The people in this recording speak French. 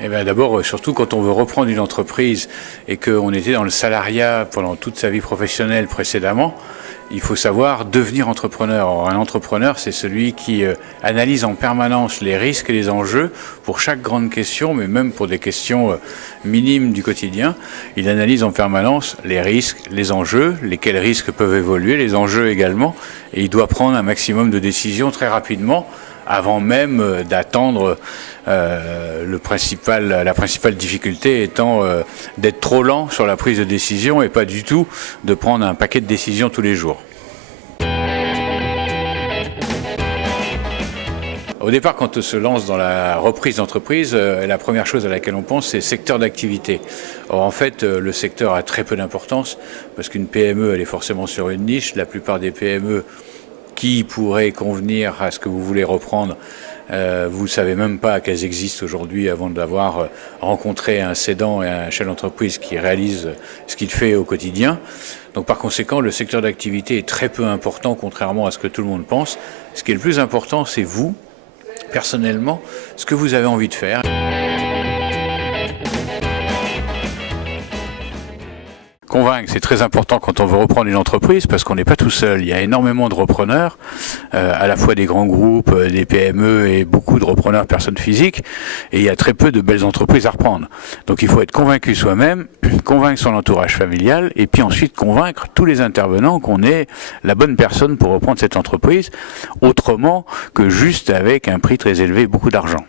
Eh bien d'abord, surtout quand on veut reprendre une entreprise et qu'on était dans le salariat pendant toute sa vie professionnelle précédemment, il faut savoir devenir entrepreneur. Or, un entrepreneur, c'est celui qui analyse en permanence les risques et les enjeux pour chaque grande question, mais même pour des questions minimes du quotidien. Il analyse en permanence les risques, les enjeux, lesquels risques peuvent évoluer, les enjeux également, et il doit prendre un maximum de décisions très rapidement, avant même d'attendre la principale difficulté étant d'être trop lent sur la prise de décision et pas du tout de prendre un paquet de décisions tous les jours. Au départ, quand on se lance dans la reprise d'entreprise, la première chose à laquelle on pense, c'est secteur d'activité. Or, en fait, le secteur a très peu d'importance parce qu'une PME, elle est forcément sur une niche. La plupart des PME qui pourraient convenir à ce que vous voulez reprendre, vous ne savez même pas qu'elles existent aujourd'hui avant d'avoir rencontré un cédant et un chef d'entreprise qui réalise ce qu'il fait au quotidien. Donc par conséquent, le secteur d'activité est très peu important, contrairement à ce que tout le monde pense. Ce qui est le plus important, c'est vous, personnellement, ce que vous avez envie de faire. Convaincre, c'est très important quand on veut reprendre une entreprise parce qu'on n'est pas tout seul. Il y a énormément de repreneurs, à la fois des grands groupes, des PME et beaucoup de repreneurs personnes physiques. Et il y a très peu de belles entreprises à reprendre. Donc il faut être convaincu soi-même, convaincre son entourage familial et puis ensuite convaincre tous les intervenants qu'on est la bonne personne pour reprendre cette entreprise, autrement que juste avec un prix très élevé et beaucoup d'argent.